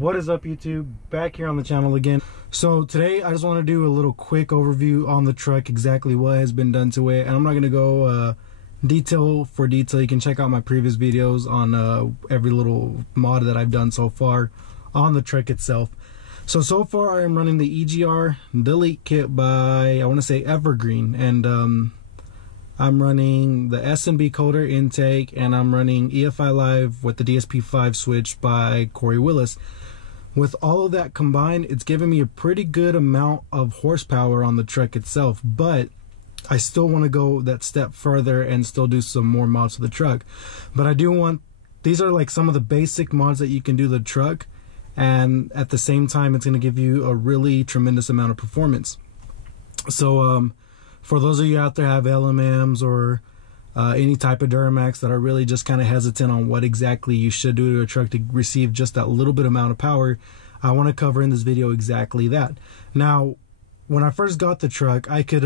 What is up, YouTube? Back here on the channel again. So today I just want to do a little quick overview on the truck, exactly what has been done to it, and I'm not going to go detail for detail. You can check out my previous videos on every little mod that I've done so far on the truck itself. So far I'm running the EGR Delete kit by, I want to say, Evergreen, and I'm running the S&B Cold AIr Intake, and I'm running EFI Live with the DSP5 switch by Kori Willis. With all of that combined, it's giving me a pretty good amount of horsepower on the truck itself, but I still want to go that step further and still do some more mods to the truck. But I do want, these are like some of the basic mods that you can do to the truck, and at the same time it's going to give you a really tremendous amount of performance. So for those of you out there who have LMMs or any type of Duramax that are really just kind of hesitant on what exactly you should do to a truck to receive just that little bit amount of power, I want to cover in this video exactly that. Now, when I first got the truck, I could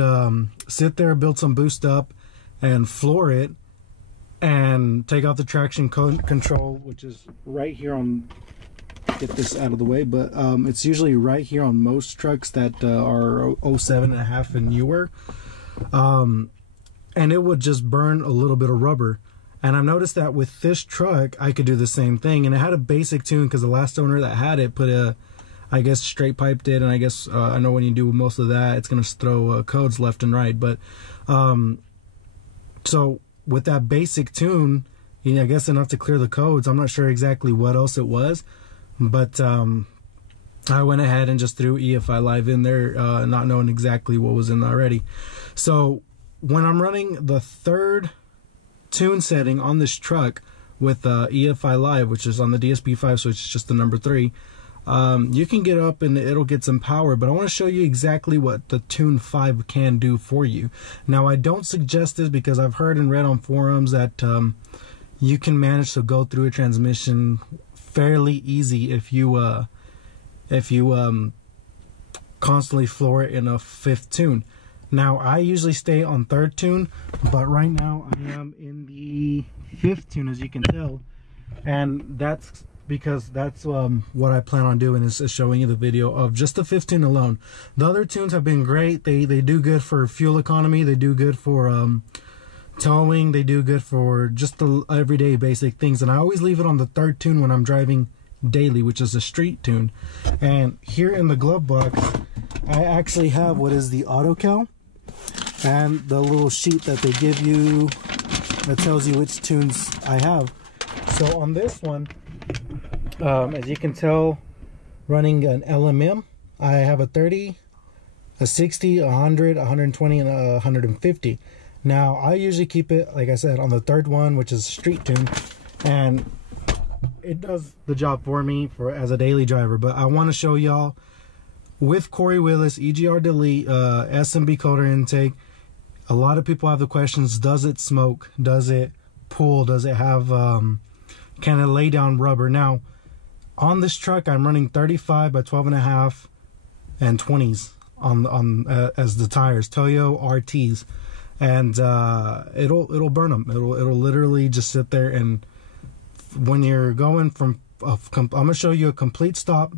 sit there, build some boost up, and floor it, and take out the traction control, which is right here on, get this out of the way, but it's usually right here on most trucks that are 07.5 and newer. And it would just burn a little bit of rubber. And I've noticed that with this truck, I could do the same thing. And it had a basic tune because the last owner that had it put a, I guess, straight piped it. And I guess, I know when you do most of that, it's going to throw codes left and right. But, so with that basic tune, you know, I guess enough to clear the codes. I'm not sure exactly what else it was. But, I went ahead and just threw EFI Live in there, not knowing exactly what was in there already. So when I'm running the third tune setting on this truck with EFI Live, which is on the DSP5, so it's just the number 3, you can get up and it'll get some power, but I want to show you exactly what the Tune 5 can do for you. Now, I don't suggest this because I've heard and read on forums that you can manage to go through a transmission fairly easy if you constantly floor it in a 5th tune. Now, I usually stay on 3rd tune, but right now I am in the 5th tune, as you can tell, and that's because that's what I plan on doing, is showing you the video of just the 5th tune alone. The other tunes have been great. They do good for fuel economy, they do good for towing, they do good for just the everyday basic things, and I always leave it on the 3rd tune when I'm driving daily, which is a street tune. And here in the glove box I actually have what is the auto cal and the little sheet that they give you that tells you which tunes I have. So on this one, as you can tell, running an LMM, I have a 30, a 60, 100, 120, and a 150. Now, I usually keep it, like I said, on the 3rd one, which is street tune, and it does the job for me as a daily driver. But I want to show y'all with Kori Willis, EGR Delete, S&B Cold AIr Intake. A lot of people have the questions: does it smoke? Does it pull? Does it have can it lay down rubber? Now, on this truck, I'm running 35 by 12.5 and 20s on as the tires, Toyo RTs, and it'll burn them. It'll literally just sit there, and when you're going from I'm gonna show you a complete stop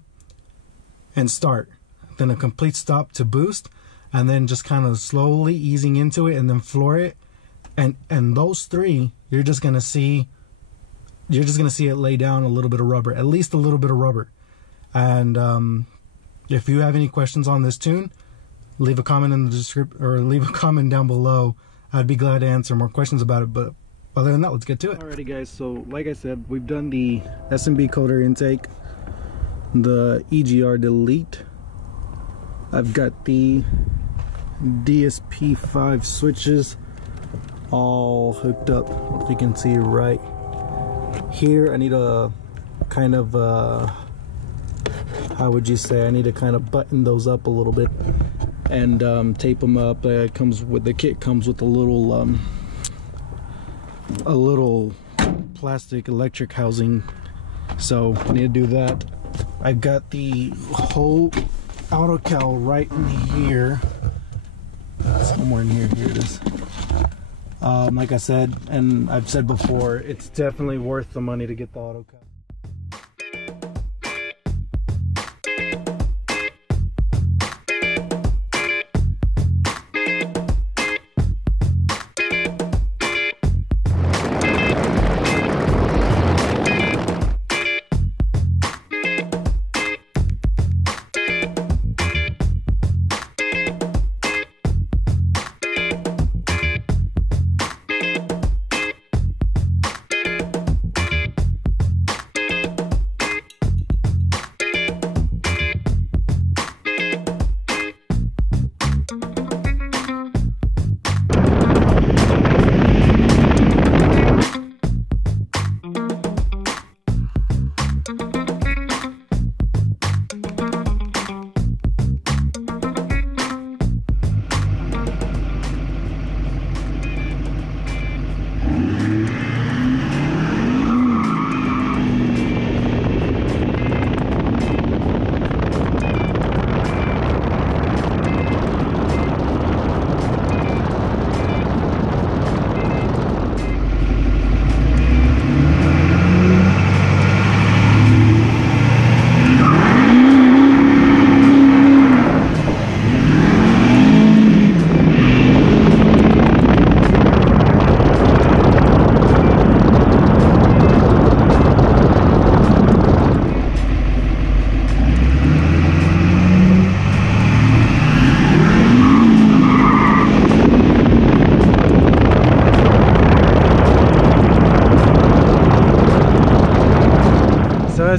and start, then a complete stop to boost, and then just kind of slowly easing into it and then floor it, and those 3, you're just gonna see it lay down a little bit of rubber, at least a little bit of rubber. And if you have any questions on this tune, leave a comment in the description, or leave a comment down below. I'd be glad to answer more questions about it. But other than that, let's get to it. Alrighty guys, so like I said, we've done the S&B Cold AIr Intake, the EGR Delete. I've got the DSP5 switches all hooked up. If you can see right here, I need a kind of how would you say, I need to kind of button those up a little bit and tape them up. Comes with the kit, comes with a little plastic electric housing, so I need to do that. I've got the whole auto cal right in here, somewhere in here. Here it is. Like I said, and I've said before, it's definitely worth the money to get the auto cal.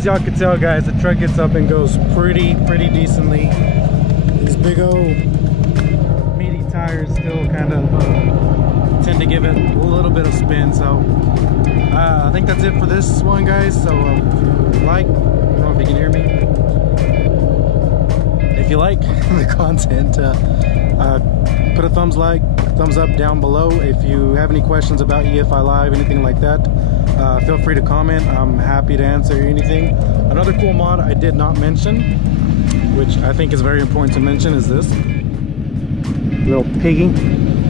y'all can tell, guys, the truck gets up and goes pretty decently. These big old meaty tires still kind of tend to give it a little bit of spin. So I think that's it for this one, guys. So if you like, I don't know if you can hear me, if you like the content, put a thumbs up down below. If you have any questions about EFI Live, anything like that, feel free to comment. I'm happy to answer anything. Another cool mod I did not mention, which I think is very important to mention, is this little piggy,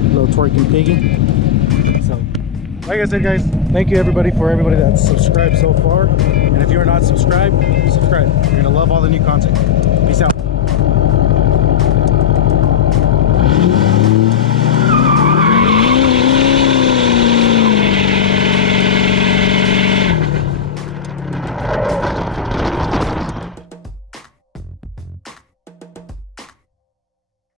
little twerking piggy. So like I said, guys, thank you everybody that's subscribed so far, and if you're not subscribed, subscribe. You're gonna love all the new content. Peace out.